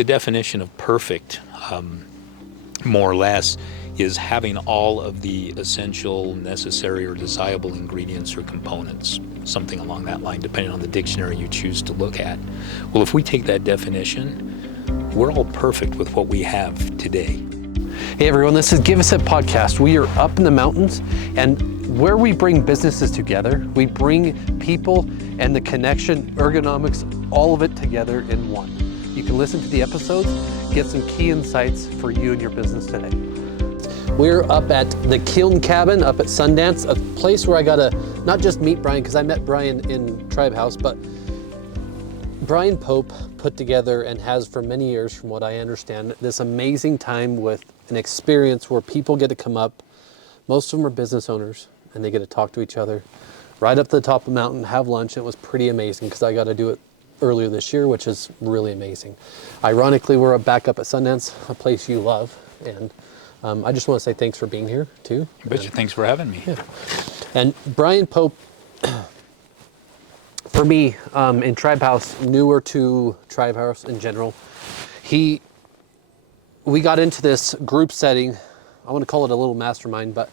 the definition of perfect, more or less, is having all of the essential, necessary, or desirable ingredients or components, something along that line, depending on the dictionary you choose to look at. Well, if we take that definition, we're all perfect with what we have today. Hey everyone, this is Give Us It Podcast. We are up in the mountains, and where we bring businesses together, we bring people and the connection, ergonomics, all of it together in one. You can listen to the episodes, get some key insights for you and your business today. We're up at the Kiln Cabin up at Sundance, a place where I got to not just meet Bryan, because I met Bryan in Tribe House, but Bryan Pope put together and has for many years, from what I understand, this amazing time with an experience where people get to come up. Most of them are business owners, and they get to talk to each other, ride up to the top of the mountain, have lunch. It was pretty amazing because I got to do it earlier this year, which is really amazing. Ironically, we're back up at Sundance, a place you love, and I just want to say thanks for being here too. I bet you, thanks for having me. Yeah. And Bryan Pope, for me, in Tribe House, newer to Tribe House in general, we got into this group setting. I want to call it a little mastermind, but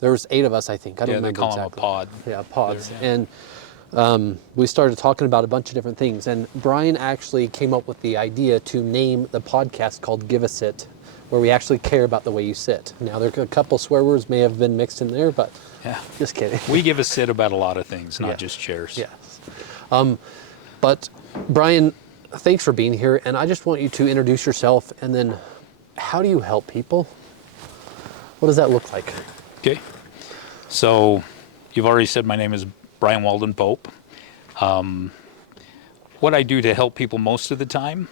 there was 8 of us, I think. I don't remember exactly. They call them a pod. Yeah, pods. There, yeah. And we started talking about a bunch of different things. And Bryan actually came up with the idea to name the podcast called Give Us It, where we actually care about the way you sit. Now, there are a couple swear words may have been mixed in there, but yeah, just kidding. We give a sit about a lot of things, not just chairs. Yes. But Bryan, thanks for being here. And I just want you to introduce yourself, and then how do you help people? What does that look like? Okay. So you've already said my name is Bryan Waldon Pope. What I do to help people most of the time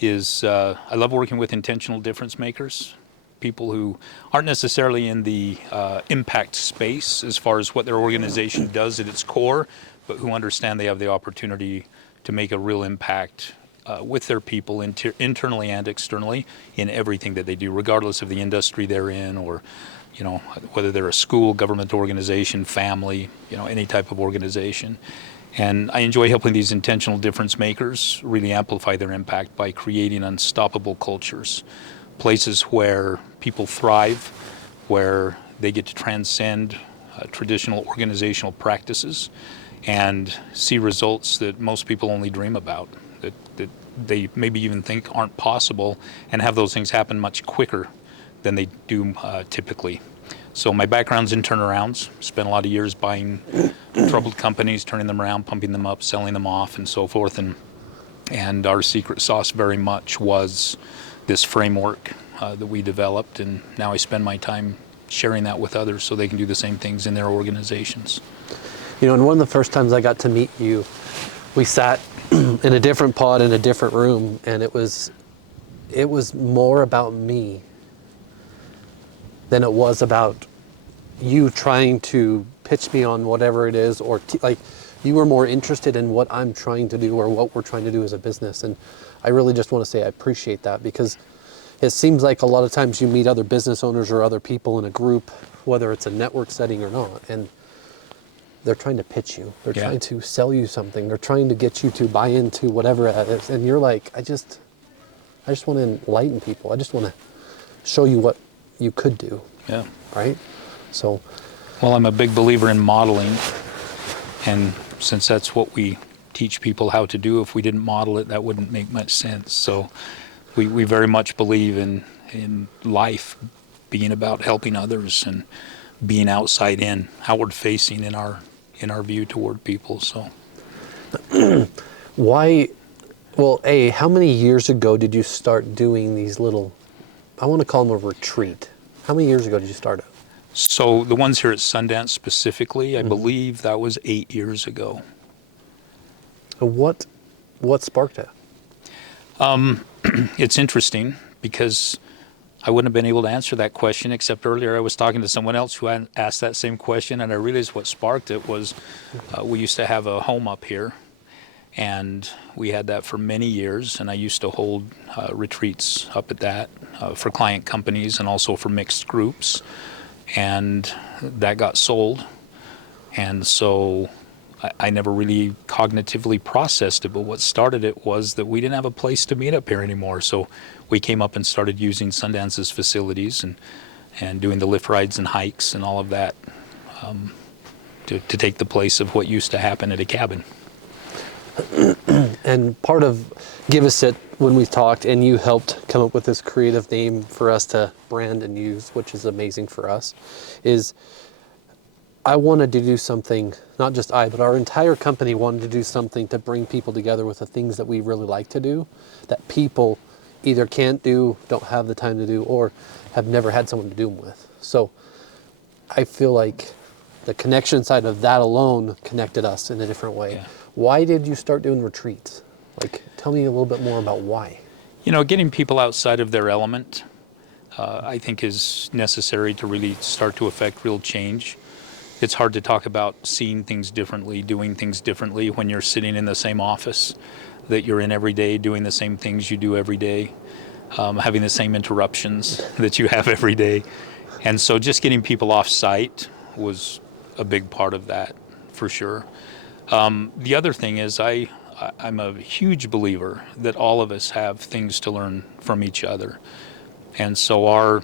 is I love working with intentional difference makers, people who aren't necessarily in the impact space as far as what their organization does at its core, but who understand they have the opportunity to make a real impact with their people internally and externally in everything that they do, regardless of the industry they're in, or whether they're a school, government organization, family, any type of organization. And I enjoy helping these intentional difference makers really amplify their impact by creating unstoppable cultures, places where people thrive, where they get to transcend traditional organizational practices and see results that most people only dream about, that they maybe even think aren't possible, and have those things happen much quicker than they do typically. So my background's in turnarounds. Spent a lot of years buying troubled companies, turning them around, pumping them up, selling them off, and so forth. And our secret sauce very much was this framework that we developed, and now I spend my time sharing that with others so they can do the same things in their organizations. And one of the first times I got to meet you, we sat in a different pod in a different room, and it was more about me than it was about you trying to pitch me on whatever it is, or you were more interested in what I'm trying to do or what we're trying to do as a business. And I really just want to say I appreciate that, because it seems like a lot of times you meet other business owners or other people in a group, whether it's a network setting or not, and they're trying to pitch you. They're trying to sell you something. They're trying to get you to buy into whatever it is. And you're like, I just want to enlighten people. I just want to show you what you could do. Yeah. Right? So. Well, I'm a big believer in modeling. And since that's what we teach people how to do, if we didn't model it, that wouldn't make much sense. So we very much believe in life being about helping others and being outside in, outward facing in our view toward people. So why, well, how many years ago did you start doing these little, I want to call them a retreat. How many years ago did you start it? So the ones here at Sundance specifically, I believe that was 8 years ago. What sparked it? It's interesting because I wouldn't have been able to answer that question, except earlier I was talking to someone else who had asked that same question, and I realized what sparked it was we used to have a home up here, and we had that for many years, and I used to hold retreats up at that for client companies and also for mixed groups, and that got sold. And so I never really cognitively processed it, but what started it was that we didn't have a place to meet up here anymore. So we came up and started using Sundance's facilities and doing the lift rides and hikes and all of that to take the place of what used to happen at a cabin. And part of Give Us It, when we talked, and you helped come up with this creative name for us to brand and use, which is amazing for us, is I wanted to do something, not just I, but our entire company wanted to do something to bring people together with the things that we really like to do, that people either can't do, don't have the time to do, or have never had someone to do them with. So I feel like the connection side of that alone connected us in a different way. Yeah. Why did you start doing retreats? Like, tell me a little bit more about why. You know, getting people outside of their element, I think is necessary to really start to affect real change. It's hard to talk about seeing things differently, doing things differently when you're sitting in the same office that you're in every day, doing the same things you do every day, having the same interruptions that you have every day. And so just getting people off site was a big part of that, for sure. The other thing is I'm a huge believer that all of us have things to learn from each other. And so our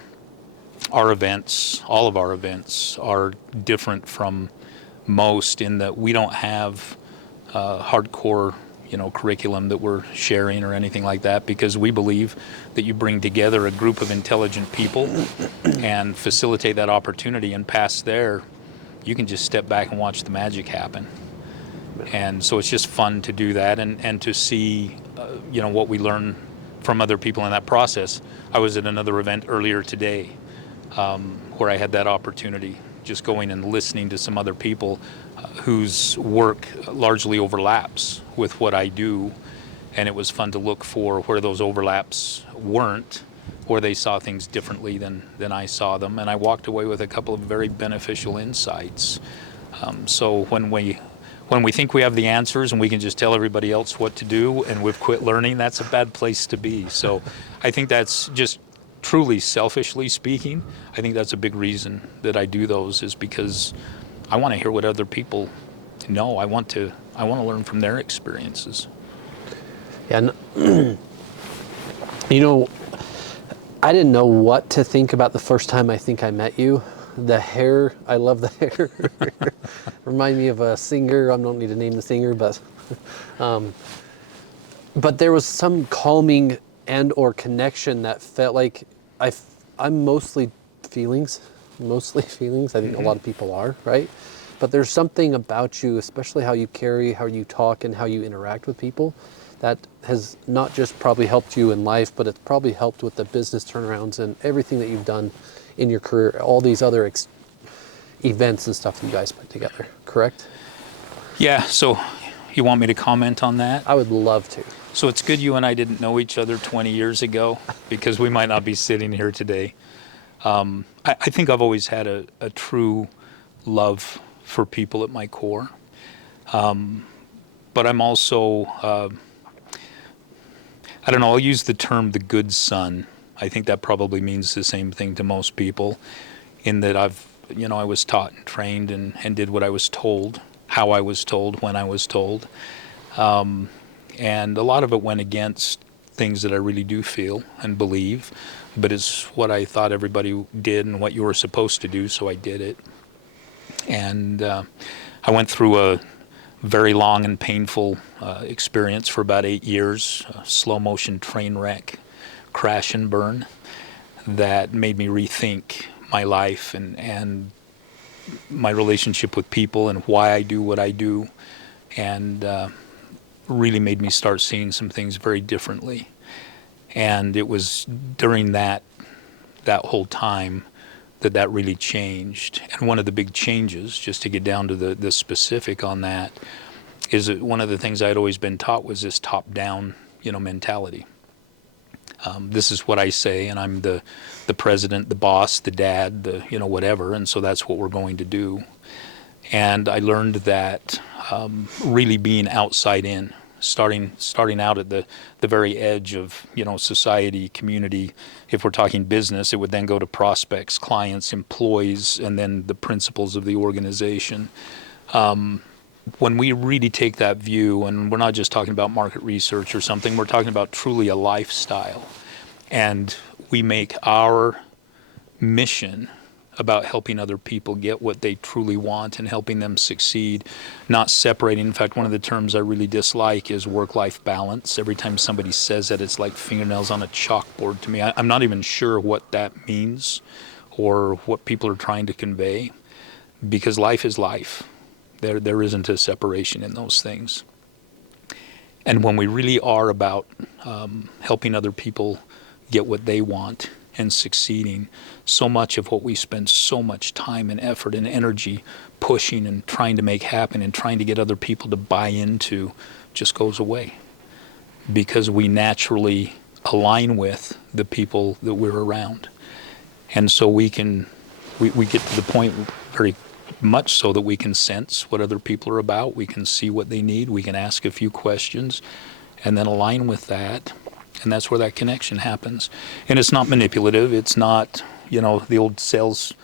events, all of our events, are different from most in that we don't have hardcore, curriculum that we're sharing or anything like that, because we believe that you bring together a group of intelligent people and facilitate that opportunity, and past there, you can just step back and watch the magic happen. And so it's just fun to do that and to see, what we learn from other people in that process. I was at another event earlier today where I had that opportunity, just going and listening to some other people whose work largely overlaps with what I do. And it was fun to look for where those overlaps weren't, where they saw things differently than I saw them. And I walked away with a couple of very beneficial insights. So when we think we have the answers and we can just tell everybody else what to do and we've quit learning, that's a bad place to be. So I think that's just truly selfishly speaking. I think that's a big reason that I do those, is because I want to hear what other people know. I want to learn from their experiences. Yeah, and, I didn't know what to think about the first time I think I met you. The hair, I love the hair. Remind me of a singer. I don't need to name the singer, but there was some calming and or connection that felt like I'm mostly feelings. I think a lot of people are, right? But there's something about you, especially how you carry, how you talk, and how you interact with people, that has not just probably helped you in life, but it's probably helped with the business turnarounds and everything that you've done in your career, all these other events and stuff that you guys put together, correct? Yeah, so you want me to comment on that? I would love to. So it's good you and I didn't know each other 20 years ago, because we might not be sitting here today. I think I've always had a true love for people at my core. But I'm also, I don't know, I'll use the term the good son. I think that probably means the same thing to most people, in that I was taught and trained and did what I was told, how I was told, when I was told. And a lot of it went against things that I really do feel and believe, but it's what I thought everybody did and what you were supposed to do, so I did it. And I went through a very long and painful experience for about 8 years, a slow motion train wreck, crash and burn, that made me rethink my life and my relationship with people and why I do what I do, and really made me start seeing some things very differently. And it was during that whole time that really changed. And one of the big changes, just to get down to the specific on that, is that one of the things I'd always been taught was this top-down, mentality. This is what I say, and I'm the president, the boss, the dad, the whatever, and so that's what we're going to do. And I learned that really being outside in, starting out at the very edge of society, community. If we're talking business, it would then go to prospects, clients, employees, and then the principles of the organization. when we really take that view, and we're not just talking about market research or something, we're talking about truly a lifestyle. And we make our mission about helping other people get what they truly want and helping them succeed, not separating. In fact, one of the terms I really dislike is work-life balance. Every time somebody says that, it's like fingernails on a chalkboard to me. I'm not even sure what that means or what people are trying to convey, because life is life. There isn't a separation in those things. And when we really are about helping other people get what they want and succeeding, so much of what we spend so much time and effort and energy pushing and trying to make happen and trying to get other people to buy into just goes away, because we naturally align with the people that we're around. And so we get to the point very much so that we can sense what other people are about, we can see what they need, we can ask a few questions and then align with that, and that's where that connection happens. And it's not manipulative, it's not, the old sales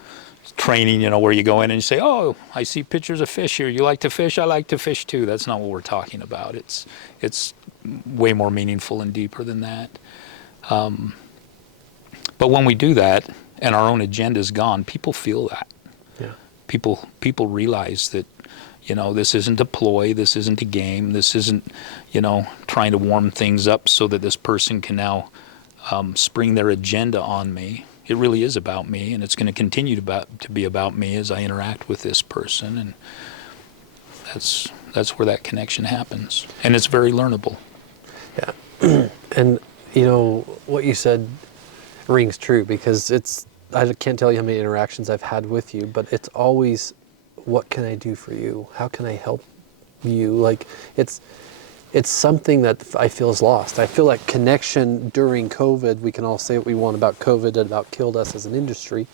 training, where you go in and you say, oh, I see pictures of fish here, you like to fish, I like to fish too. That's not what we're talking about. It's way more meaningful and deeper than that. But when we do that and our own agenda is gone, people feel that. Yeah. People realize that, this isn't a ploy, this isn't a game, this isn't, trying to warm things up so that this person can now spring their agenda on me. It really is about me, and it's going to continue to be about me as I interact with this person, and that's where that connection happens, and it's very learnable. Yeah, and what you said rings true, because I can't tell you how many interactions I've had with you, but it's always, what can I do for you? How can I help you? Like, it's something that I feel is lost. I feel like connection during COVID, we can all say what we want about COVID, it about killed us as an industry,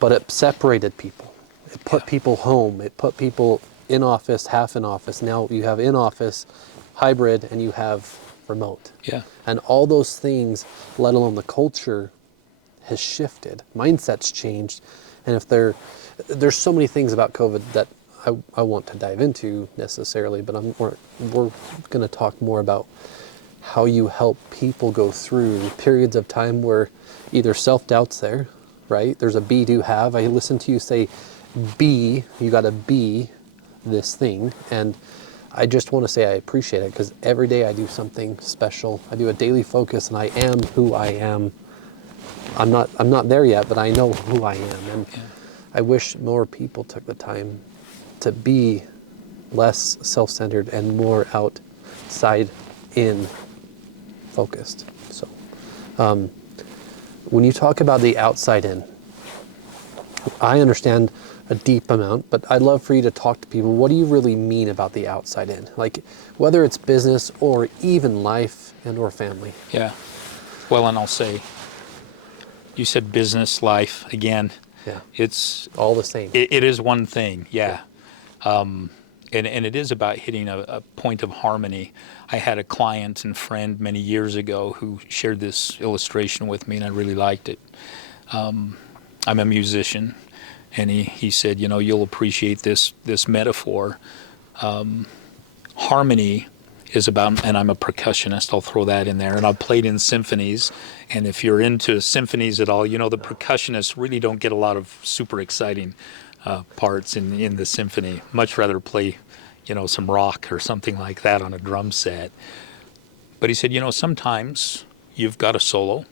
but it separated people. It put people home. It put people in office, half in office. Now you have in office, hybrid, and you have remote. Yeah. And all those things, let alone the culture, has shifted. Mindset's changed. And if there's so many things about COVID that I want to dive into necessarily, but we're going to talk more about how you help people go through periods of time where either self-doubt's there, right? There's a be, do, have. I listen to you say, be, you got to be this thing. And I just want to say I appreciate it, because every day I do something special. I do a daily focus, and I am who I am. I'm not there yet, but I know who I am. And I wish more people took the time to be less self-centered and more outside in focused. So when you talk about the outside in, I understand a deep amount, but I'd love for you to talk to people. What do you really mean about the outside in? Like, whether it's business or even life and or family. Yeah. Well, and I'll say, you said business, life, again. Yeah. It's all the same. It is one thing, yeah. And it is about hitting a point of harmony. I had a client and friend many years ago who shared this illustration with me, and I really liked it. I'm a musician, and he said, you'll appreciate this metaphor. Harmony is about, and I'm a percussionist, I'll throw that in there, and I've played in symphonies, and if you're into symphonies at all, the percussionists really don't get a lot of super exciting parts in the symphony. Much rather play, some rock or something like that on a drum set. But he said, sometimes you've got a solo,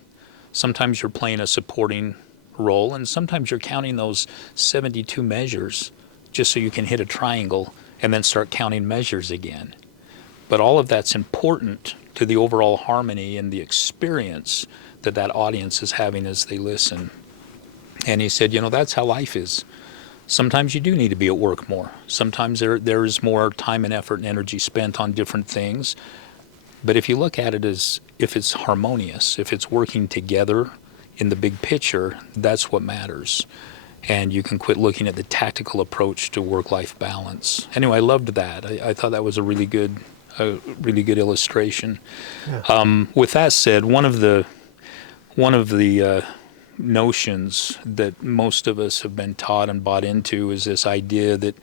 sometimes you're playing a supporting role, and sometimes you're counting those 72 measures just so you can hit a triangle and then start counting measures again. But all of that's important to the overall harmony and the experience that audience is having as they listen. And he said, that's how life is. Sometimes you do need to be at work more. Sometimes there is more time and effort and energy spent on different things. But if you look at it as if it's harmonious, if it's working together in the big picture, that's what matters. And you can quit looking at the tactical approach to work-life balance. Anyway, I loved that. I thought that was a really good illustration. Yeah. With that said, one of the notions that most of us have been taught and bought into is this idea that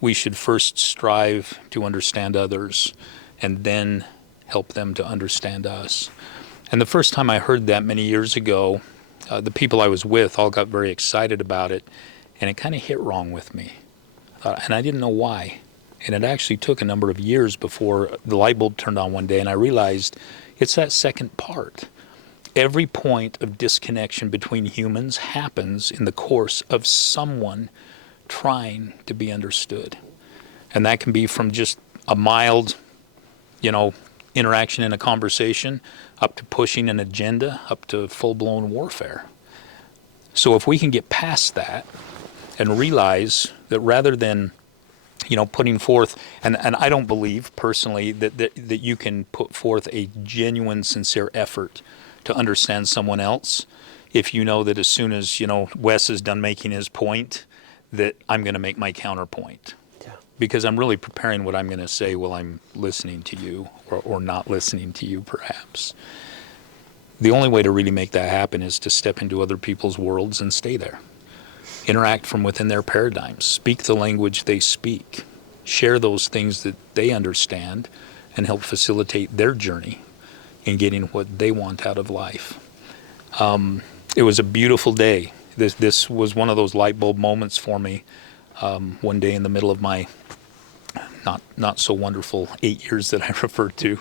we should first strive to understand others and then help them to understand us. And the first time I heard that many years ago, the people I was with all got very excited about it, and it kind of hit wrong with me. And I didn't know why. And it actually took a number of years before the light bulb turned on one day, and I realized it's that second part. Every point of disconnection between humans happens in the course of someone trying to be understood. And that can be from just a mild, interaction in a conversation, up to pushing an agenda, up to full-blown warfare. So if we can get past that and realize that rather than putting forth, and I don't believe personally that you can put forth a genuine, sincere effort to understand someone else if you know that as soon as, Wes is done making his point, that I'm going to make my counterpoint. Yeah. Because I'm really preparing what I'm going to say while I'm listening to you or not listening to you, perhaps. The only way to really make that happen is to step into other people's worlds and stay there. Interact from within their paradigms. Speak the language they speak. Share those things that they understand and help facilitate their journey in getting what they want out of life. It was a beautiful day. This was one of those light bulb moments for me. One day in the middle of my not so wonderful 8 years that I referred to,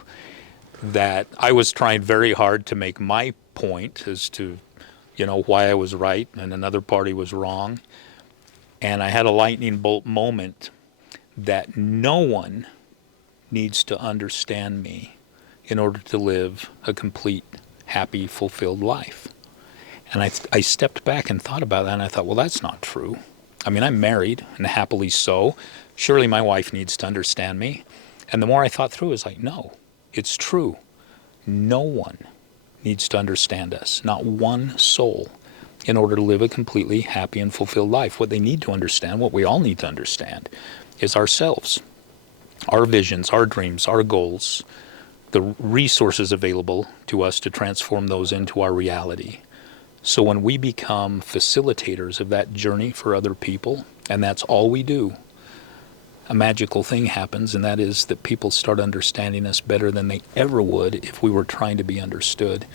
that I was trying very hard to make my point as to why I was right and another party was wrong. And I had a lightning bolt moment that no one needs to understand me in order to live a complete, happy, fulfilled life. And I stepped back and thought about that, and I thought, well, that's not true. I mean, I'm married, and happily so. Surely my wife needs to understand me. And the more I thought through, it was like, no, it's true. No one needs to understand us, not one soul, in order to live a completely happy and fulfilled life. What they need to understand, what we all need to understand, is ourselves, our visions, our dreams, our goals, the resources available to us to transform those into our reality. So when we become facilitators of that journey for other people, and that's all we do, a magical thing happens, and that is that people start understanding us better than they ever would if we were trying to be understood,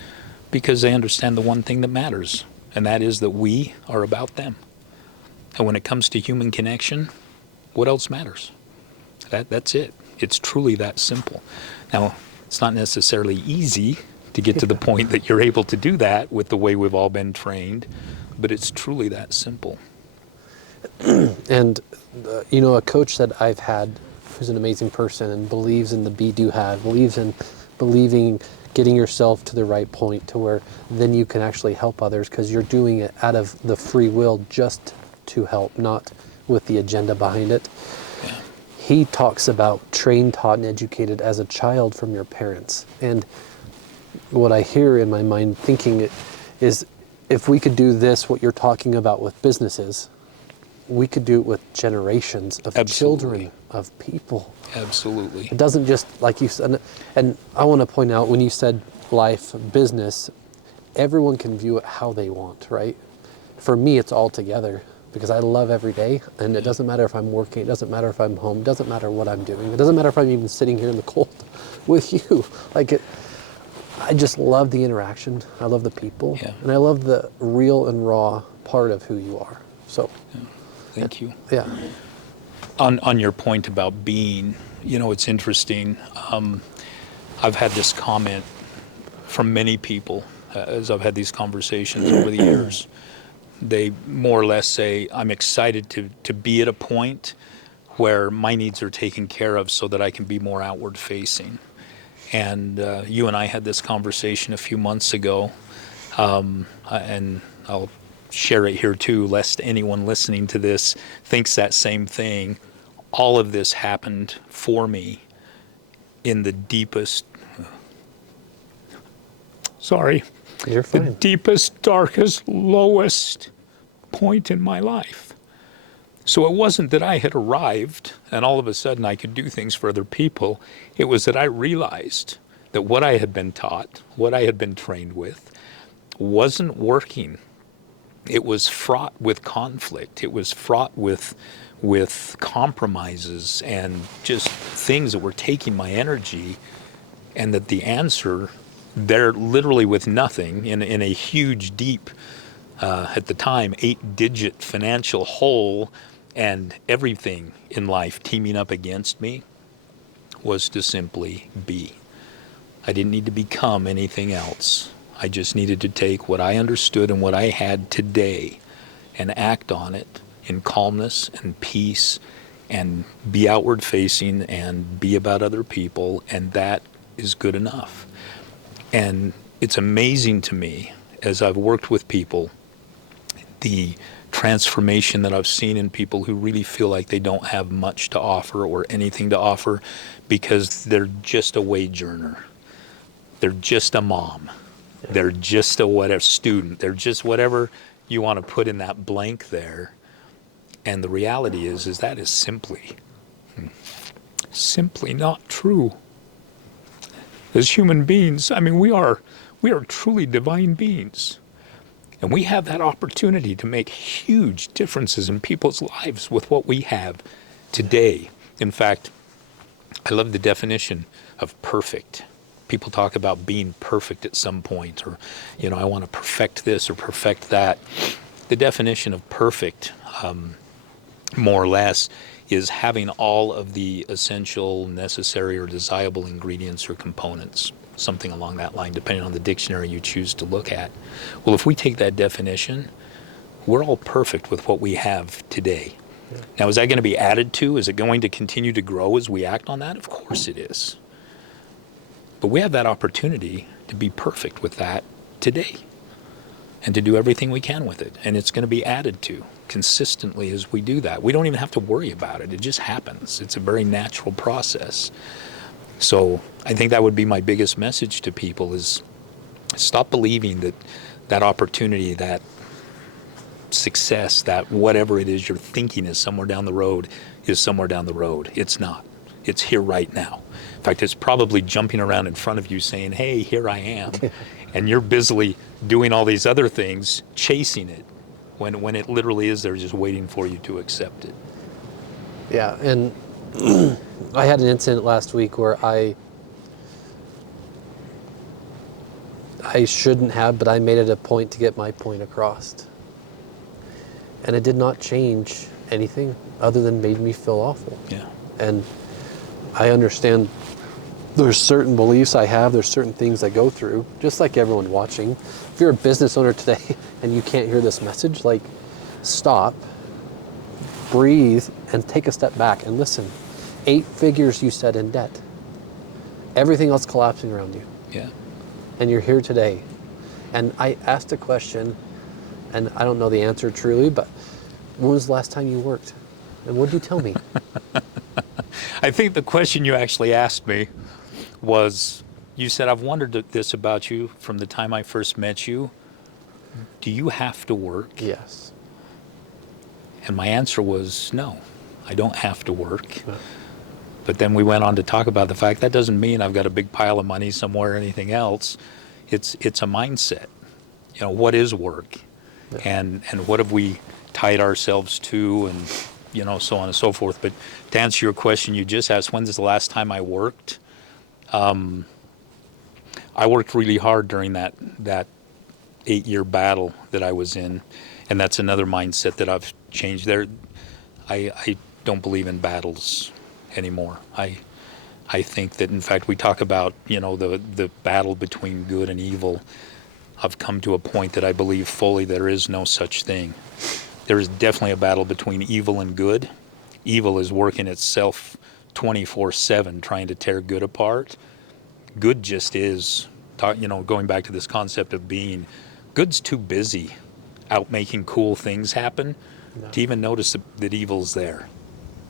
because they understand the one thing that matters, and that is that we are about them. And when it comes to human connection, what else matters? That's it. It's truly that simple. Now, it's not necessarily easy to get to the point that you're able to do that with the way we've all been trained, but it's truly that simple. And, a coach that I've had who's an amazing person and believes in the be, do, have, believes in getting yourself to the right point to where then you can actually help others because you're doing it out of the free will just to help, not with the agenda behind it. Yeah. He talks about trained, taught, and educated as a child from your parents. And what I hear in my mind thinking it is if we could do this, what you're talking about with businesses, we could do it with generations of children, of people. Absolutely. It doesn't just, like you said, and I want to point out when you said life, business, everyone can view it how they want, right? For me, it's all together because I love every day, and it doesn't matter if I'm working, it doesn't matter if I'm home, it doesn't matter what I'm doing, it doesn't matter if I'm even sitting here in the cold with you. I just love the interaction. I love the people, and I love the real and raw part of who you are. So. Yeah. Thank you. Yeah. On your point about being, it's interesting. I've had this comment from many people as I've had these conversations over the years. They more or less say, I'm excited to be at a point where my needs are taken care of so that I can be more outward facing. And you and I had this conversation a few months ago, and I'll share it here too, lest anyone listening to this thinks that same thing. All of this happened for me in the deepest, You're fine. the deepest, darkest, lowest point in my life. So it wasn't that I had arrived and all of a sudden I could do things for other people. It was that I realized that what I had been taught, what I had been trained with, wasn't working. It was fraught with conflict. It was fraught with with compromises and just things that were taking my energy, and that the answer, they're literally with nothing in a huge, deep, at the time, 8-digit financial hole, and everything in life teaming up against me, was to simply be. I didn't need to become anything else. I just needed to take what I understood and what I had today and act on it in calmness and peace, and be outward facing and be about other people, and that is good enough. And it's amazing to me, as I've worked with people, the transformation that I've seen in people who really feel like they don't have much to offer or anything to offer, because they're just a wage earner. They're just a mom. They're just a whatever student. They're just whatever you want to put in that blank there. And the reality is that is simply not true. As human beings, I mean, we are truly divine beings. And we have that opportunity to make huge differences in people's lives with what we have today. In fact, I love the definition of perfect. People talk about being perfect at some point, or, I want to perfect this or perfect that. The definition of perfect, more or less, is having all of the essential, necessary, or desirable ingredients or components, something along that line, depending on the dictionary you choose to look at. Well, if we take that definition, we're all perfect with what we have today. Yeah. Now, is that going to be added to? Is it going to continue to grow as we act on that? Of course it is. But we have that opportunity to be perfect with that today and to do everything we can with it. And it's going to be added to consistently as we do that. We don't even have to worry about it. It just happens. It's a very natural process. So I think that would be my biggest message to people, is stop believing that that opportunity, that success, that whatever it is you're thinking is somewhere down the road, is somewhere down the road. It's not. It's here right now. In fact, it's probably jumping around in front of you saying, hey, here I am. And you're busily doing all these other things, chasing it, when it literally is there just waiting for you to accept it. Yeah, and I had an incident last week where I shouldn't have, but I made it a point to get my point across. And it did not change anything other than made me feel awful. Yeah. And I understand there's certain beliefs I have, there's certain things I go through, just like everyone watching. If you're a business owner today and you can't hear this message, like, stop, breathe, and take a step back and listen. 8 figures you said in debt. Everything else collapsing around you. Yeah. And you're here today. And I asked a question, and I don't know the answer truly, but when was the last time you worked? And what did you tell me? I think the question you actually asked me was, you said, I've wondered this about you from the time I first met you. Do you have to work? Yes. And my answer was, no, I don't have to work. Yeah. But then we went on to talk about the fact that doesn't mean I've got a big pile of money somewhere or anything else. It's a mindset. What is work? Yeah. And what have we tied ourselves to, and so on and so forth. But to answer your question you just asked, when's the last time I worked? I worked really hard during that 8-year battle that I was in, and that's another mindset that I've changed there. I don't believe in battles anymore. I think that, in fact, we talk about, the battle between good and evil. I've come to a point that I believe fully there is no such thing. There is definitely a battle between evil and good. Evil is working itself 24/7 trying to tear good apart. Good just is, going back to this concept of being, good's too busy out making cool things happen to even notice that evil's there.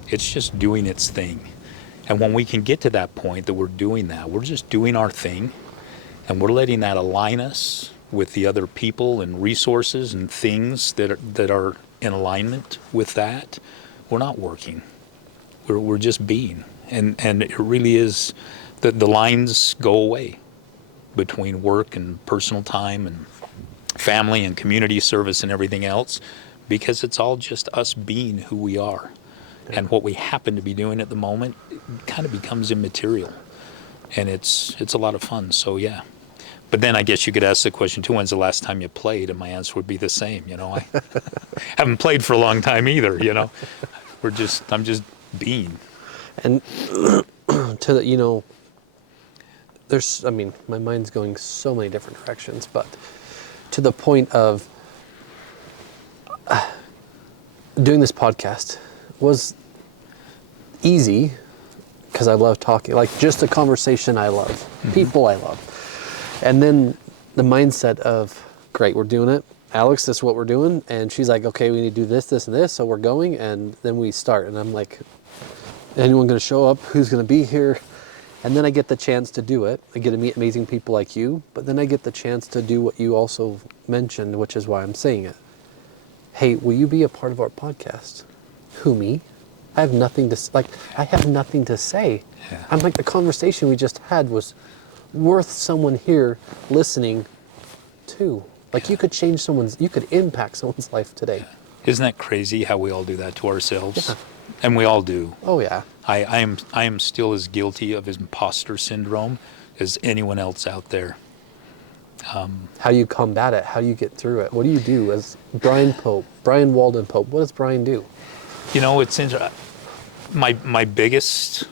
It's just doing its thing. And when we can get to that point that we're doing that, we're just doing our thing, and we're letting that align us with the other people and resources and things that are in alignment with that, we're not working. We're just being. And it really is, the lines go away between work and personal time and family and community service and everything else, because it's all just us being who we are. And what we happen to be doing at the moment kind of becomes immaterial. And it's a lot of fun. So yeah. But then I guess you could ask the question too, when's the last time you played? And my answer would be the same. I haven't played for a long time either, I'm just being. And my mind's going so many different directions, but to the point of doing this podcast was easy because I love talking, like just a conversation I love, people I love. And then the mindset of, great, we're doing it. Alex, this is what we're doing. And she's like, okay, we need to do this, this, and this. So we're going. And then we start. And I'm like, anyone going to show up? Who's going to be here? And then I get the chance to do it. I get to meet amazing people like you. But then I get the chance to do what you also mentioned, which is why I'm saying it. Hey, will you be a part of our podcast? Who, me? I have nothing to say. Yeah. I'm like, the conversation we just had was worth someone here listening to. Like, you could you could impact someone's life today. Yeah. Isn't that crazy how we all do that to ourselves? Yeah. And we all do. Oh yeah. I am still as guilty of imposter syndrome as anyone else out there. How you combat it? How you get through it? What do you do as Bryan Waldon Pope? What does Bryan do? It's interesting. My biggest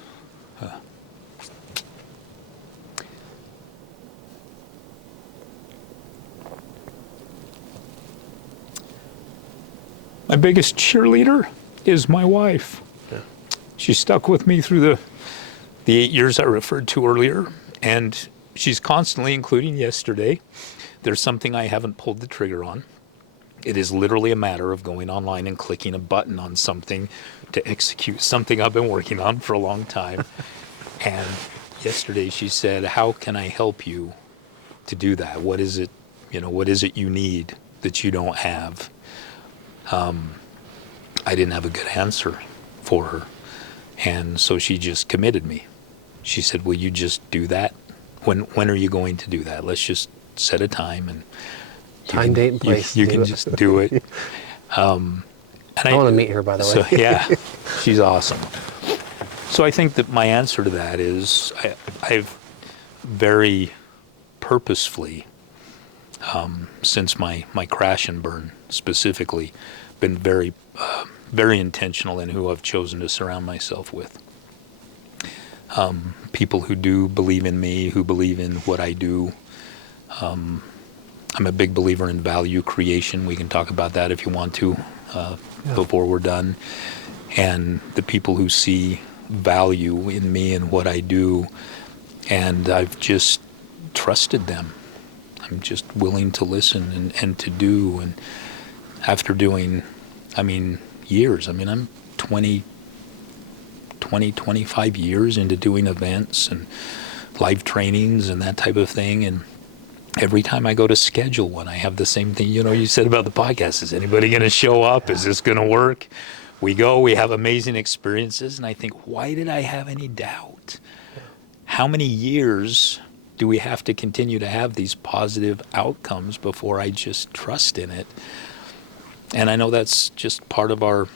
my biggest cheerleader is my wife. Yeah. She stuck with me through the 8 years I referred to earlier, and she's constantly, including yesterday, there's something I haven't pulled the trigger on. It is literally a matter of going online and clicking a button on something to execute something I've been working on for a long time. And yesterday she said, how can I help you to do that? What is it you need that you don't have? I didn't have a good answer for her. And so she just committed me. She said, will you just do that? When are you going to do that? Let's just set a time and time, date, and place. You can just do it. And I want to meet her, by the way. So, yeah, she's awesome. So I think that my answer to that is I've very purposefully, since my crash and burn specifically, been very, very intentional in who I've chosen to surround myself with. People who do believe in me, who believe in what I do. I'm a big believer in value creation. We can talk about that if you want to before we're done. And the people who see value in me and what I do, and I've just trusted them. I'm just willing to listen and to do. And after doing, years, I'm 25 years into doing events and live trainings and that type of thing. And every time I go to schedule one, I have the same thing. You said about the podcast, is anybody going to show up? Is this going to work? We go, we have amazing experiences. And I think, why did I have any doubt? How many years do we have to continue to have these positive outcomes before I just trust in it? And I know that's just part of our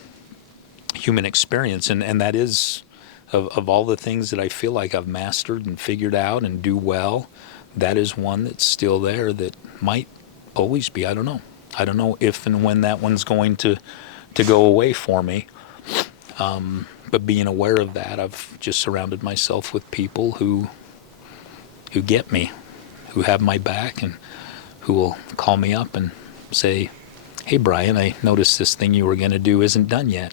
human experience. And that is, of all the things that I feel like I've mastered and figured out and do well, that is one that's still there that might always be. I don't know. I don't know if and when that one's going to go away for me. But being aware of that, I've just surrounded myself with people who get me, who have my back, and who will call me up and say, hey, Bryan, I noticed this thing you were going to do isn't done yet.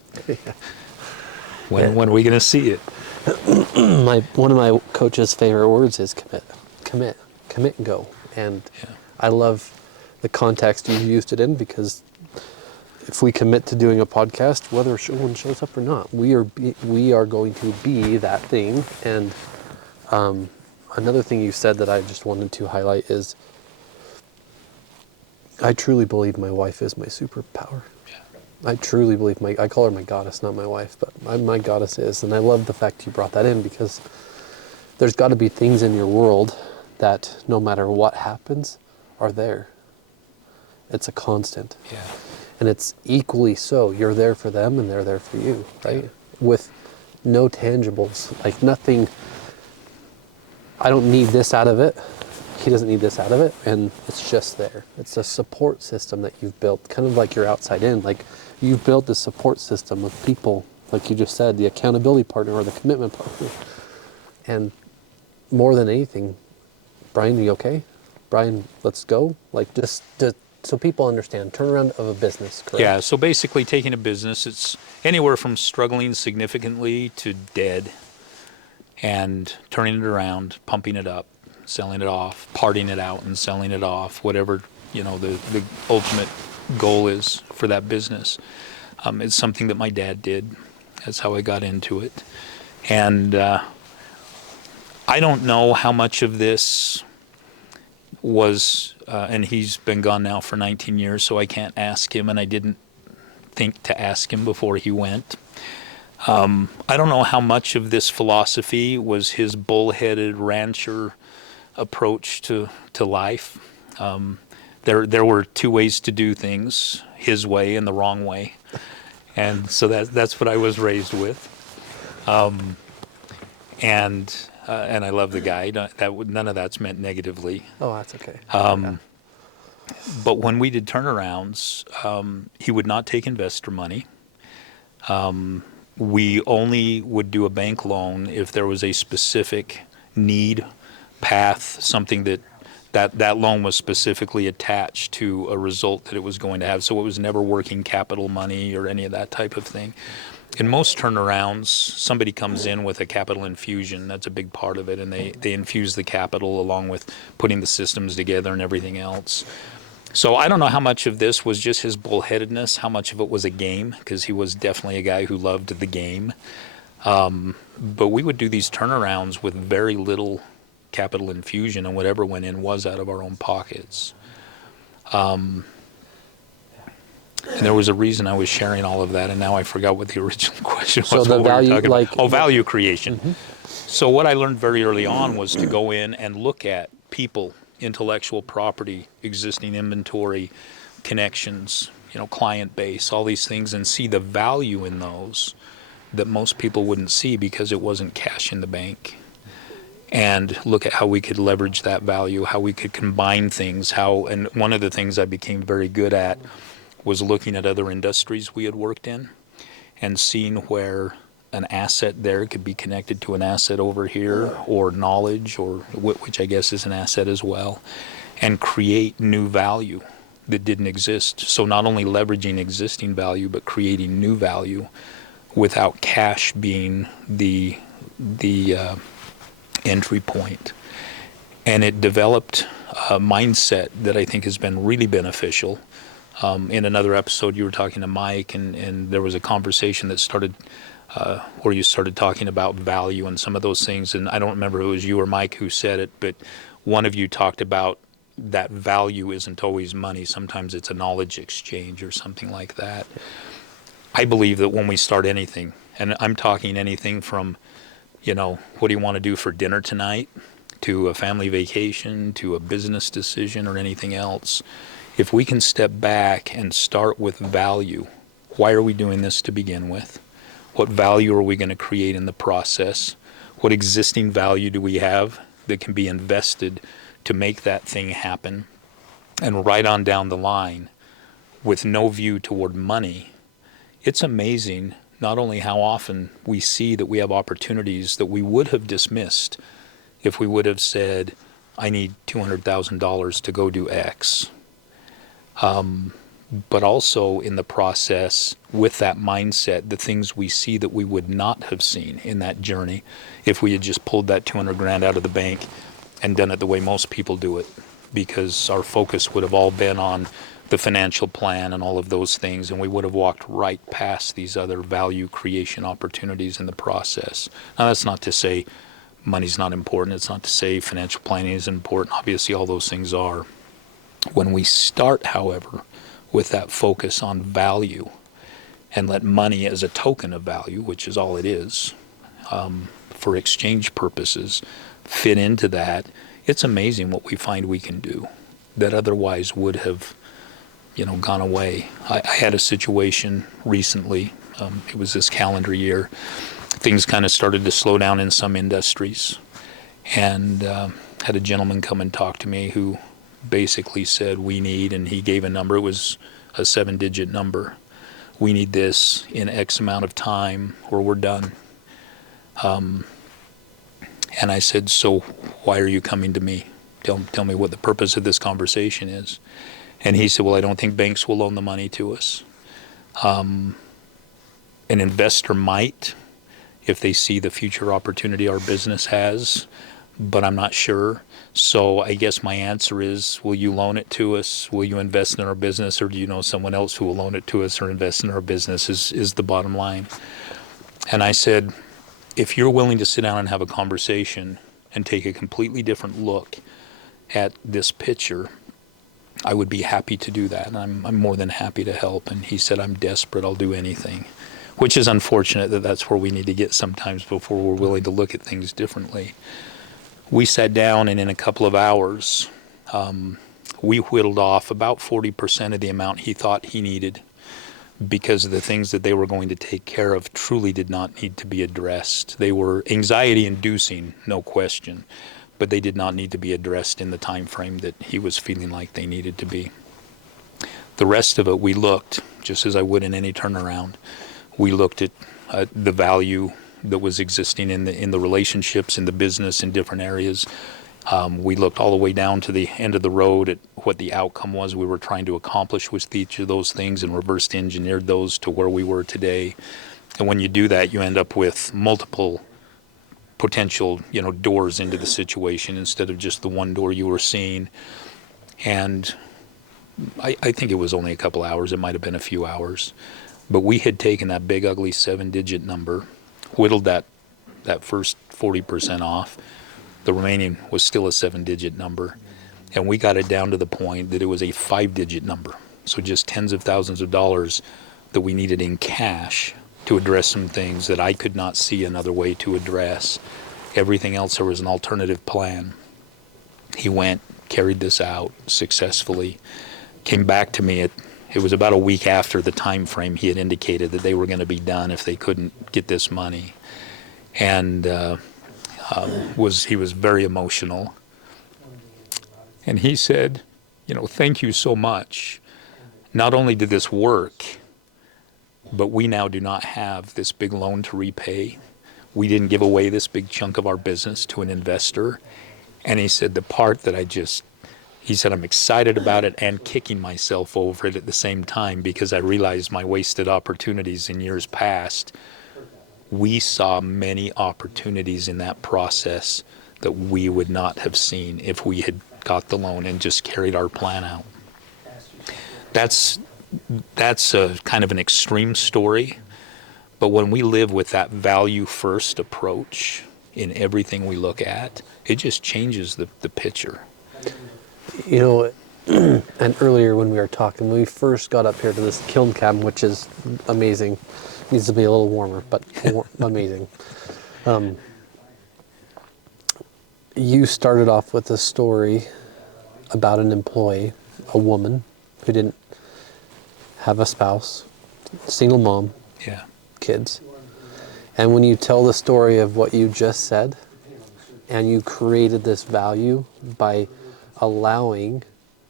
When are we going to see it? One of my coach's favorite words is commit and go. And I love the context you used it in, because if we commit to doing a podcast, whether someone shows up or not, we are going to be that thing. And another thing you said that I just wanted to highlight is, I truly believe my wife is my superpower. Yeah. I truly believe I call her my goddess, not my wife, but my goddess is. And I love the fact you brought that in, because there's got to be things in your world that no matter what happens are there. It's a constant. Yeah. And it's equally so. You're there for them and they're there for you, right? with no tangibles, like nothing. I don't need this out of it. He doesn't need this out of it, and it's just there. It's a support system that you've built, kind of like you're outside in. Like you've built a support system of people, like you just said, the accountability partner or the commitment partner. And more than anything, Bryan, are you okay? Bryan, let's go. Like just so people understand, turnaround of a business, correct? Yeah, so basically taking a business, it's anywhere from struggling significantly to dead, and turning it around, pumping it up, selling it off, parting it out and selling it off, whatever, the ultimate goal is for that business. It's something that my dad did. That's how I got into it. And I don't know how much of this was, and he's been gone now for 19 years, so I can't ask him, and I didn't think to ask him before he went. I don't know how much of this philosophy was his bullheaded rancher approach to life. There were two ways to do things, his way and the wrong way. And so that's what I was raised with. And I love the guy. None of that's meant negatively. Oh, that's okay. But when we did turnarounds, he would not take investor money. We only would do a bank loan if there was a specific need, path, something that loan was specifically attached to a result that it was going to have. So it was never working capital money or any of that type of thing. In most turnarounds, somebody comes in with a capital infusion. That's a big part of it, and they infuse the capital along with putting the systems together and everything else. So I don't know how much of this was just his bullheadedness, how much of it was a game, because he was definitely a guy who loved the game. But we would do these turnarounds with very little capital infusion, and whatever went in was out of our own pockets. And there was a reason I was sharing all of that, and now I forgot what the original question was. So the value, value creation. Mm-hmm. So what I learned very early on was to go in and look at people, intellectual property, existing inventory, connections, client base, all these things, and see the value in those that most people wouldn't see because it wasn't cash in the bank. And look at how we could leverage that value, how we could combine things, and one of the things I became very good at was looking at other industries we had worked in and seeing where an asset there could be connected to an asset over here, or knowledge, or which I guess is an asset as well, and create new value that didn't exist. So not only leveraging existing value, but creating new value without cash being the entry point. And it developed a mindset that I think has been really beneficial. In another episode, you were talking to Mike, and there was a conversation that started where you started talking about value and some of those things. And I don't remember if it was you or Mike who said it, but one of you talked about that value isn't always money. Sometimes it's a knowledge exchange or something like that. I believe that when we start anything, and I'm talking anything from, what do you want to do for dinner tonight, to a family vacation, to a business decision or anything else, if we can step back and start with value, why are we doing this to begin with? What value are we going to create in the process? What existing value do we have that can be invested to make that thing happen? And right on down the line, with no view toward money, it's amazing not only how often we see that we have opportunities that we would have dismissed if we would have said, I need $200,000 to go do X. But also in the process, with that mindset, the things we see that we would not have seen in that journey if we had just pulled that 200 grand out of the bank and done it the way most people do it, because our focus would have all been on the financial plan and all of those things, and we would have walked right past these other value creation opportunities in the process. Now, that's not to say money's not important. It's not to say financial planning is important. Obviously, all those things are. When we start, however, with that focus on value and let money as a token of value, which is all it is, for exchange purposes, fit into that, it's amazing what we find we can do that otherwise would have, gone away. I had a situation recently, It was this calendar year. Things kind of started to slow down in some industries. And had a gentleman come and talk to me who basically said, we need, and he gave a number, it was a 7-digit number. We need this in X amount of time or we're done. And I said, so why are you coming to me? Tell me what the purpose of this conversation is. And he said, well, I don't think banks will loan the money to us. An investor might if they see the future opportunity our business has, but I'm not sure. So I guess my answer is, will you loan it to us? Will you invest in our business, or do you know someone else who will loan it to us or invest in our business is the bottom line. And I said, if you're willing to sit down and have a conversation and take a completely different look at this picture, I would be happy to do that. And I'm more than happy to help. And he said, I'm desperate, I'll do anything. Which is unfortunate that that's where we need to get sometimes before we're willing to look at things differently. We sat down, and in a couple of hours, we whittled off about 40% of the amount he thought he needed, because of the things that they were going to take care of truly did not need to be addressed. They were anxiety-inducing, no question, but they did not need to be addressed in the time frame that he was feeling like they needed to be. The rest of it, we looked, just as I would in any turnaround. We looked at the value that was existing in the relationships, in the business, in different areas. We looked all the way down to the end of the road at what the outcome was we were trying to accomplish with each of those things, and reverse engineered those to where we were today. And when you do that, you end up with multiple potential, doors into the situation instead of just the one door you were seeing. And I think it was only a couple hours. It might have been a few hours. But we had taken that big, ugly 7-digit number, whittled that first 40% off. The remaining was still a 7-digit number. And we got it down to the point that it was a 5-digit number. So just tens of thousands of dollars that we needed in cash to address some things that I could not see another way to address. Everything else, there was an alternative plan. He went, carried this out successfully, came back to me it was about a week after the time frame he had indicated that they were going to be done if they couldn't get this money. And he was very emotional. And he said, thank you so much. Not only did this work, but we now do not have this big loan to repay. We didn't give away this big chunk of our business to an investor. And he said, the part that he said, I'm excited about it and kicking myself over it at the same time, because I realized my wasted opportunities in years past. We saw many opportunities in that process that we would not have seen if we had got the loan and just carried our plan out. That's a kind of an extreme story, but when we live with that value first approach in everything we look at, it just changes the picture. And earlier when we were talking, when we first got up here to this kiln cabin, which is amazing, needs to be a little warmer, but amazing. You started off with a story about an employee, a woman who didn't have a spouse, single mom, Yeah. kids. And when you tell the story of what you just said, and you created this value by allowing,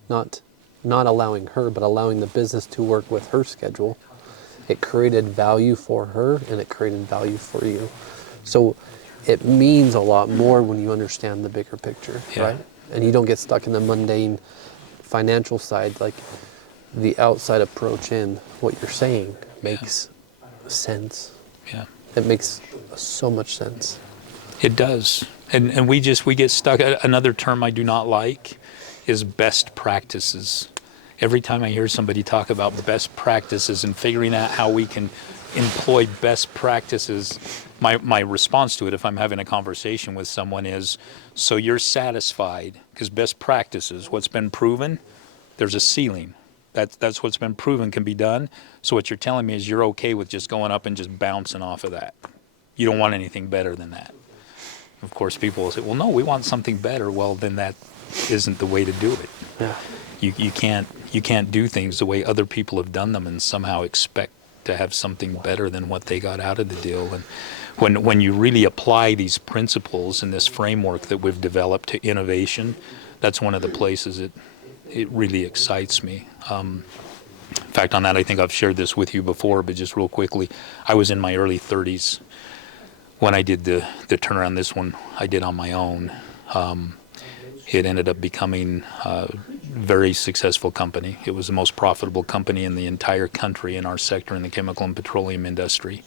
not allowing her, but allowing the business to work with her schedule, it created value for her and it created value for you. So it means a lot more when you understand the bigger picture, right? And you don't get stuck in the mundane financial side. Like the outside approach in what you're saying makes sense. Yeah. It makes so much sense. It does. And we get stuck. Another term I do not like is best practices. Every time I hear somebody talk about best practices and figuring out how we can employ best practices, my response to it, if I'm having a conversation with someone, is, so you're satisfied, because best practices, what's been proven, there's a ceiling. That's what's been proven can be done. So what you're telling me is you're okay with just going up and just bouncing off of that. You don't want anything better than that. Of course, people will say, well, no, we want something better. Well, then that isn't the way to do it. Yeah. You can't do things the way other people have done them and somehow expect to have something better than what they got out of the deal. And when you really apply these principles and this framework that we've developed to innovation, that's one of the places it really excites me. In fact, on that, I think I've shared this with you before, but just real quickly, I was in my early 30s when I did the turnaround. This one I did on my own. It ended up becoming a very successful company. It was the most profitable company in the entire country in our sector in the chemical and petroleum industry.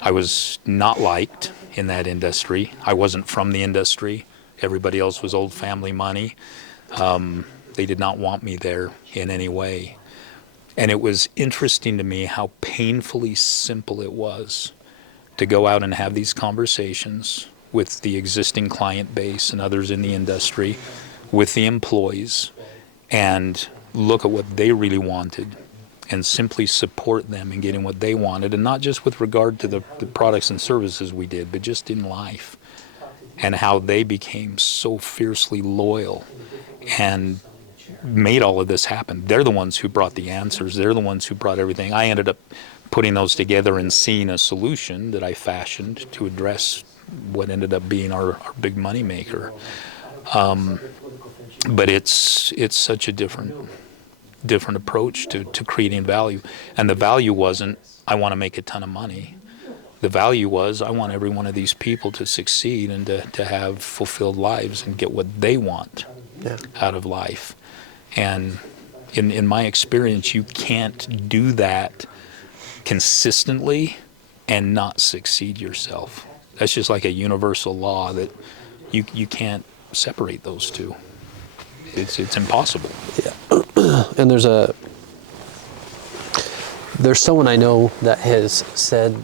I was not liked in that industry. I wasn't from the industry. Everybody else was old family money. They did not want me there in any way. And it was interesting to me how painfully simple it was to go out and have these conversations with the existing client base and others in the industry, with the employees, and look at what they really wanted and simply support them in getting what they wanted, and not just with regard to the products and services we did, but just in life, and how they became so fiercely loyal and made all of this happen. They're the ones who brought the answers. They're the ones who brought everything. I ended up putting those together and seeing a solution that I fashioned to address what ended up being our big money maker. But it's such a different approach to creating value. And the value wasn't, I want to make a ton of money. The value was, I want every one of these people to succeed and to have fulfilled lives and get what they want out of life. And in my experience, you can't do that consistently and not succeed yourself. That's just like a universal law that you can't separate those two. It's impossible. Yeah. And there's someone I know that has said,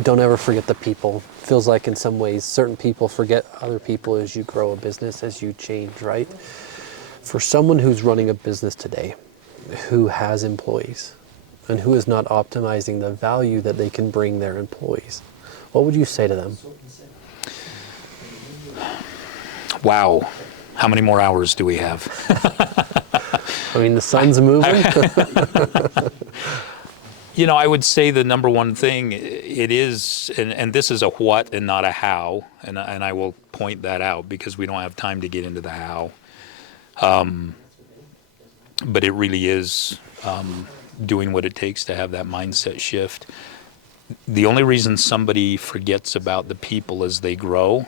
don't ever forget the people. Feels like in some ways certain people forget other people as you grow a business, as you change, right? For someone who's running a business today, who has employees, and who is not optimizing the value that they can bring their employees, what would you say to them? Wow. How many more hours do we have? I mean, the sun's moving. I would say the number one thing, it is, and this is a what and not a how, and I will point that out because we don't have time to get into the how. But it really is doing what it takes to have that mindset shift. The only reason somebody forgets about the people as they grow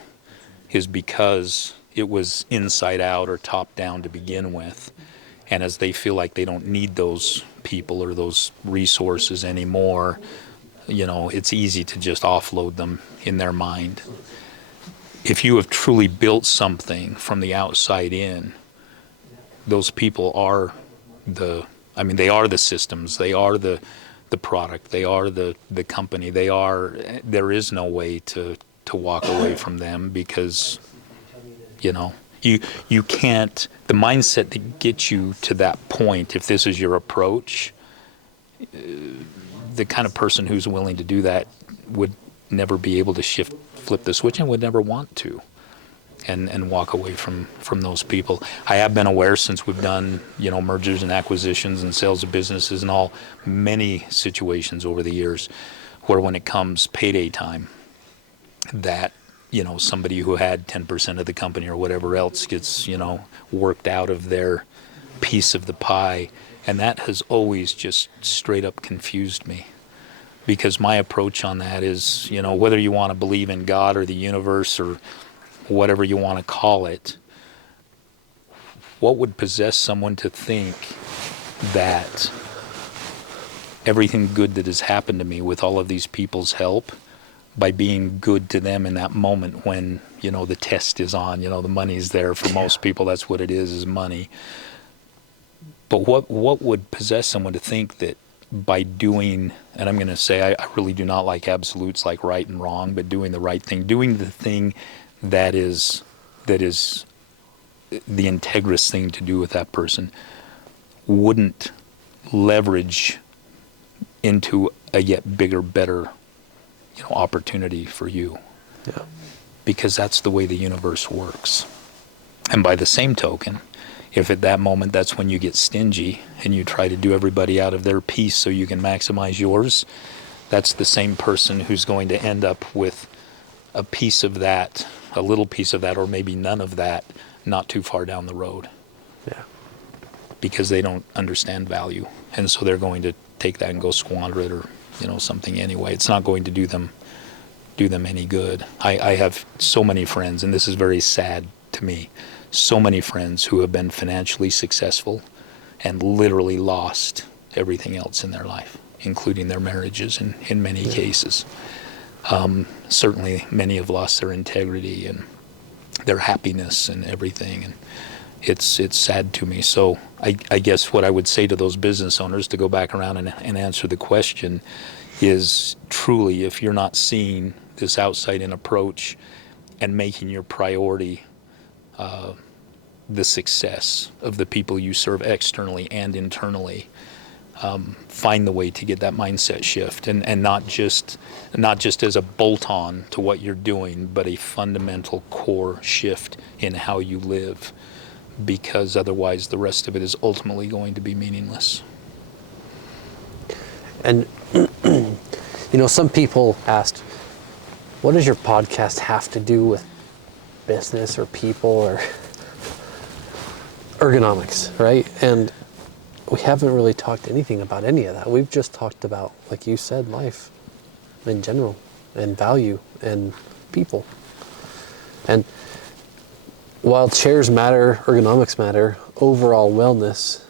is because it was inside out or top down to begin with. And as they feel like they don't need those people or those resources anymore, it's easy to just offload them in their mind. If you have truly built something from the outside in, those people are they are the systems, they are the product, they are the company, there is no way to walk away from them because, you can't, the mindset that gets you to that point, if this is your approach, the kind of person who's willing to do that would never be able to flip the switch and would never want to. And walk away from those people. I have been aware since we've done, mergers and acquisitions and sales of businesses and all, many situations over the years where when it comes payday time, that, somebody who had 10% of the company or whatever else gets, worked out of their piece of the pie. And that has always just straight up confused me. Because my approach on that is, whether you want to believe in God or the universe or whatever you want to call it, what would possess someone to think that everything good that has happened to me with all of these people's help, by being good to them in that moment when, the test is on, the money's there for most people, that's what it is money. But what would possess someone to think that by doing, and I'm going to say I really do not like absolutes like right and wrong, but doing the right thing, doing the thing that is the integrous thing to do with that person, wouldn't leverage into a yet bigger, better, opportunity for you. Yeah. Because that's the way the universe works. And by the same token, If at that moment that's when you get stingy and you try to do everybody out of their piece so you can maximize yours, that's the same person who's going to end up with a piece of that, a little piece of that, or maybe none of that, not too far down the road. Yeah. Because they don't understand value. And so they're going to take that and go squander it, or, something anyway. It's not going to do them any good. I have so many friends, and this is very sad to me, so many friends who have been financially successful and literally lost everything else in their life, including their marriages in many cases. Certainly many have lost their integrity and their happiness and everything, and it's sad to me. So I guess what I would say to those business owners, to go back around and answer the question, is truly, if you're not seeing this outside-in approach and making your priority the success of the people you serve externally and internally, find the way to get that mindset shift, and not just as a bolt-on to what you're doing, but a fundamental core shift in how you live, because otherwise the rest of it is ultimately going to be meaningless. And some people asked, what does your podcast have to do with business or people or ergonomics, right? And we haven't really talked anything about any of that. We've just talked about, like you said, life in general, and value, and people. And while chairs matter, ergonomics matter, overall wellness,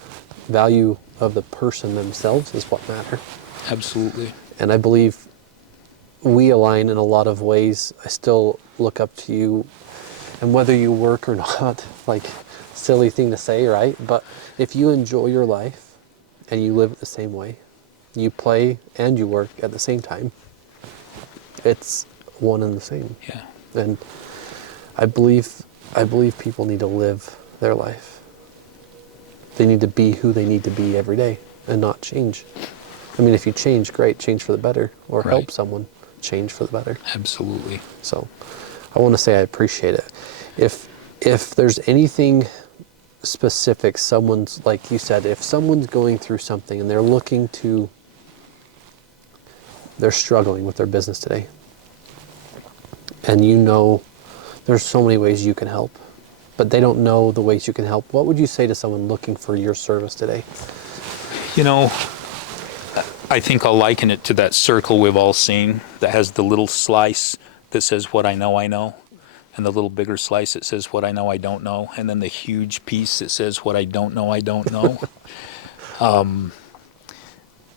value of the person themselves is what matter. Absolutely. And I believe we align in a lot of ways. I still look up to you, and whether you work or not, like, silly thing to say, right? But if you enjoy your life and you live it the same way, you play and you work at the same time, it's one and the same. Yeah. And I believe people need to live their life. They need to be who they need to be every day and not change. I mean, if you change, great, change for the better, or Right. help someone change for the better. Absolutely. So I want to say I appreciate it. If there's anything specific, someone's, like you said, if someone's going through something and they're struggling with their business today, and there's so many ways you can help, but they don't know the ways you can help, what would you say to someone looking for your service today? I think I'll liken it to that circle we've all seen that has the little slice that says what I know, and the little bigger slice that says what I know, I don't know, and then the huge piece that says what I don't know, I don't know.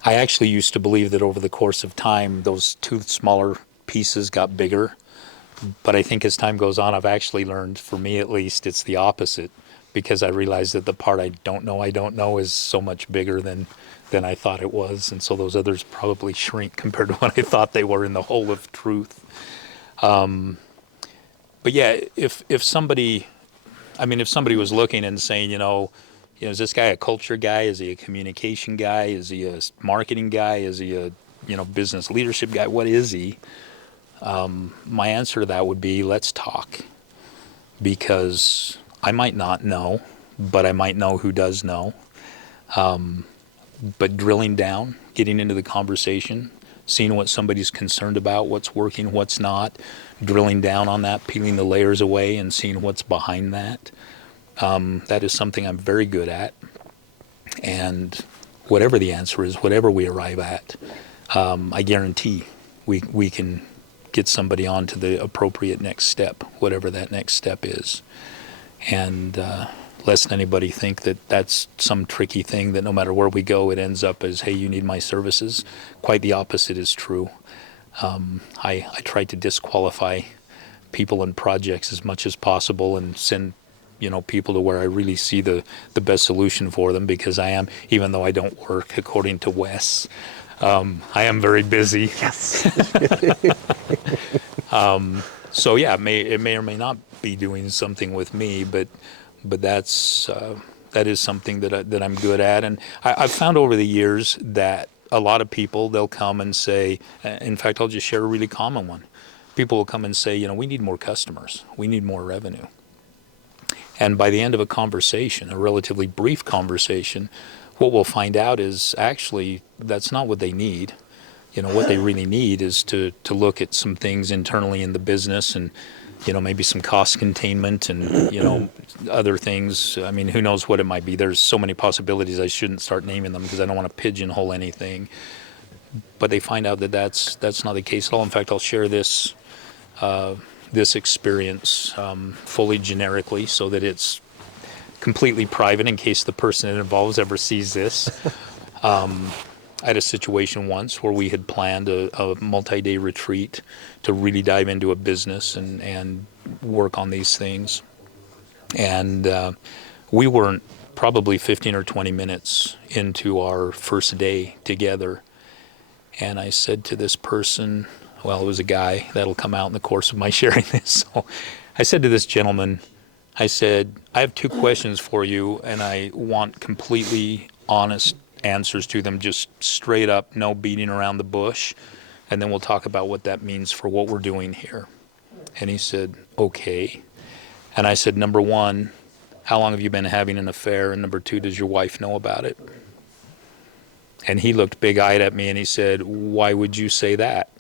I actually used to believe that over the course of time, those two smaller pieces got bigger. But I think as time goes on, I've actually learned, for me at least, it's the opposite, because I realized that the part I don't know is so much bigger than I thought it was. And so those others probably shrink compared to what I thought they were in the whole of truth. But yeah, if somebody was looking and saying, is this guy a culture guy? Is he a communication guy? Is he a marketing guy? Is he a, business leadership guy? What is he? My answer to that would be, let's talk. Because I might not know, but I might know who does know. But drilling down, getting into the conversation, seeing what somebody's concerned about, what's working, what's not, drilling down on that, peeling the layers away and seeing what's behind that. That is something I'm very good at. And whatever the answer is, whatever we arrive at, I guarantee we can get somebody on to the appropriate next step, whatever that next step is. And lest anybody think that that's some tricky thing that no matter where we go, it ends up as, hey, you need my services. Quite the opposite is true. I try to disqualify people and projects as much as possible and send people to where I really see the best solution for them, because I am, even though I don't work according to Wes, I am very busy. Yes. So yeah, it may or may not be doing something with me, but that is something that I'm good at. And I've found over the years that a lot of people, they'll come and say, in fact, I'll just share a really common one. People will come and say, we need more customers. We need more revenue. And by the end of a conversation, a relatively brief conversation, what we'll find out is actually that's not what they need. What they really need is to look at some things internally in the business, and maybe some cost containment, and other things. I mean, who knows what it might be. There's so many possibilities. I shouldn't start naming them because I don't want to pigeonhole anything. But they find out that that's not the case at all. In fact, I'll share this experience fully generically, so that it's completely private in case the person it involves ever sees this. I had a situation once where we had planned a multi-day retreat to really dive into a business and work on these things. And we weren't probably 15 or 20 minutes into our first day together. And I said to this person, well, it was a guy, that'll come out in the course of my sharing this. So I said to this gentleman, I said, I have 2 questions for you, and I want completely honest answers to them, just straight up, no beating around the bush, and then we'll talk about what that means for what we're doing here. And he said, okay. And I said, number 1, how long have you been having an affair? And number 2, does your wife know about it? And he looked big-eyed at me and he said, why would you say that?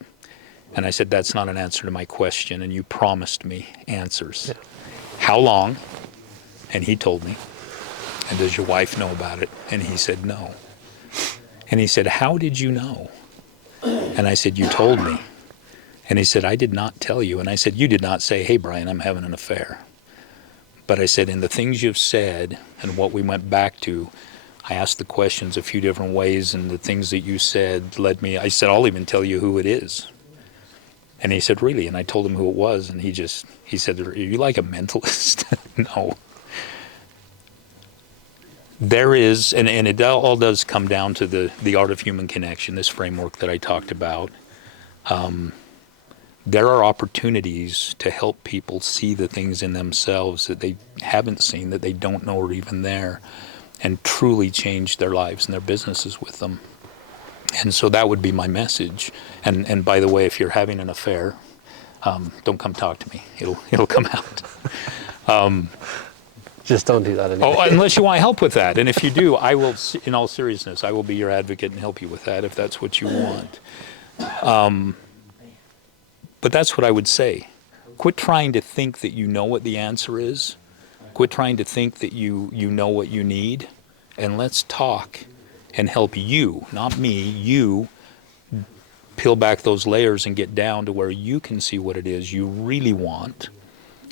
And I said, that's not an answer to my question, and you promised me answers. Yeah. How long? And he told me. And does your wife know about it? And he said, no. And he said, how did you know? And I said, you told me. And he said, I did not tell you. And I said, you did not say, hey, Bryan, I'm having an affair. But I said, in the things you've said and what we went back to, I asked the questions a few different ways, and the things that you said led me, I said, I'll even tell you who it is. And he said, really? And I told him who it was, and he said, are you like a mentalist? No. There is, and it all does come down to the art of human connection, this framework that I talked about. There are opportunities to help people see the things in themselves that they haven't seen, that they don't know are even there, and truly change their lives and their businesses with them. And so that would be my message. And by the way, if you're having an affair, don't come talk to me. It'll come out. Just don't do that anymore. Oh, unless you want help with that. And if you do, I will, in all seriousness, I will be your advocate and help you with that if that's what you want. But that's what I would say. Quit trying to think that you know what the answer is. Quit trying to think that you know what you need. And let's talk and help you, not me, you peel back those layers and get down to where you can see what it is you really want,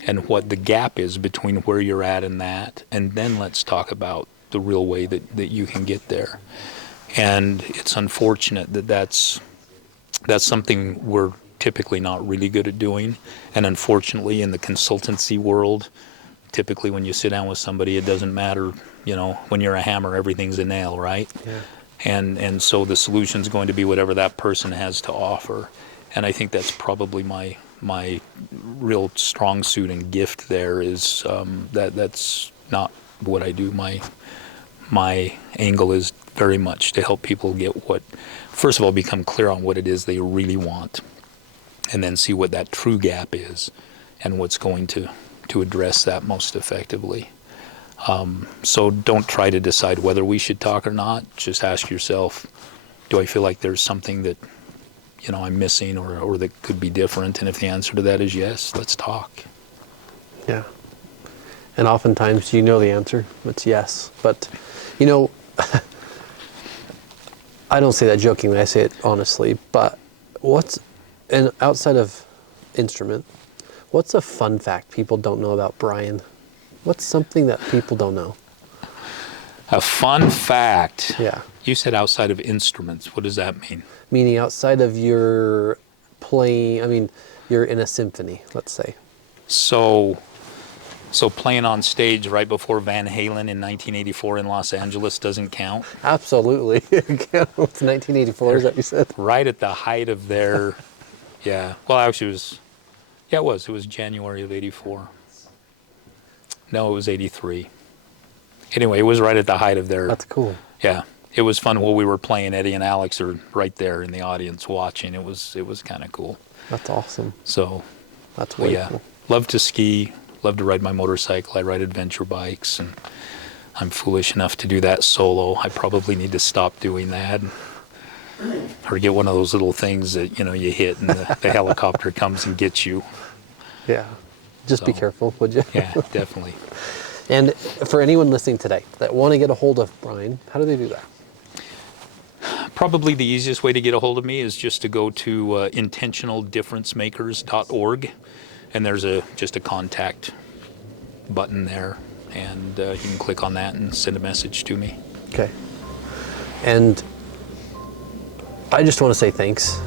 and what the gap is between where you're at and that, and then let's talk about the real way that you can get there. And it's unfortunate that that's something we're typically not really good at doing. And unfortunately, in the consultancy world, typically when you sit down with somebody, it doesn't matter, when you're a hammer, everything's a nail, right? Yeah. And so the solution's going to be whatever that person has to offer. And I think that's probably my real strong suit and gift there is that's not what I do. My angle is very much to help people get first of all, become clear on what it is they really want, and then see what that true gap is and what's going to address that most effectively. So don't try to decide whether we should talk or not. Just ask yourself, do I feel like there's something that I'm missing or that could be different? And if the answer to that is yes, let's talk. Yeah. And oftentimes the answer, it's yes. But, I don't say that jokingly, I say it honestly, but outside of instrument, what's a fun fact people don't know about Bryan? What's something that people don't know? A fun fact? Yeah. You said outside of instruments. What does that mean? Meaning outside of your playing, you're in a symphony, let's say. So playing on stage right before Van Halen in 1984 in Los Angeles doesn't count? Absolutely. It counts. 1984, is that what you said? Right at the height of their, yeah. Well, actually it was January of 84. No, it was 83. Anyway, it was right at the height of their... That's cool. Yeah. It was fun while we were playing. Eddie and Alex are right there in the audience watching. It was kind of cool. That's awesome. So, that's way yeah. Cool. Love to ski, love to ride my motorcycle. I ride adventure bikes, and I'm foolish enough to do that solo. I probably need to stop doing that, or get one of those little things that you hit and the helicopter comes and gets you. Yeah. Just be careful, would you? Yeah, definitely. And for anyone listening today that want to get a hold of Bryan, how do they do that? Probably the easiest way to get a hold of me is just to go to intentionaldifferencemakers.org, and there's just a contact button there, and you can click on that and send a message to me. Okay. And I just want to say thanks.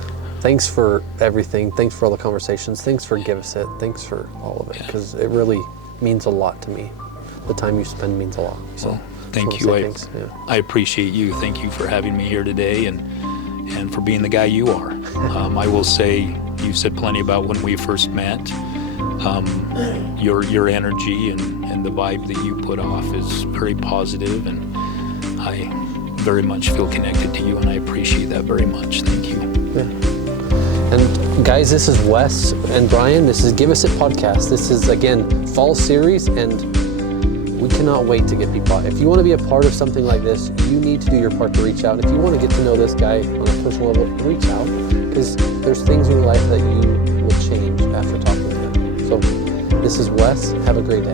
Thanks for everything. Thanks for all the conversations. Thanks for Give Us It. Thanks for all of it, because it really means a lot to me. The time you spend means a lot. So well, thank you. I appreciate you. Thank you for having me here today, and for being the guy you are. I will say, you've said plenty about when we first met. Your energy and the vibe that you put off is very positive, and I very much feel connected to you, and I appreciate that very much. Thank you. Yeah. And guys, this is Wes and Bryan. This is Give Us It podcast. This is, again, fall series, and we cannot wait to get people out. If you want to be a part of something like this, you need to do your part to reach out. And if you want to get to know this guy on a personal level, reach out, because there's things in your life that you will change after talking to him. So this is Wes. Have a great day.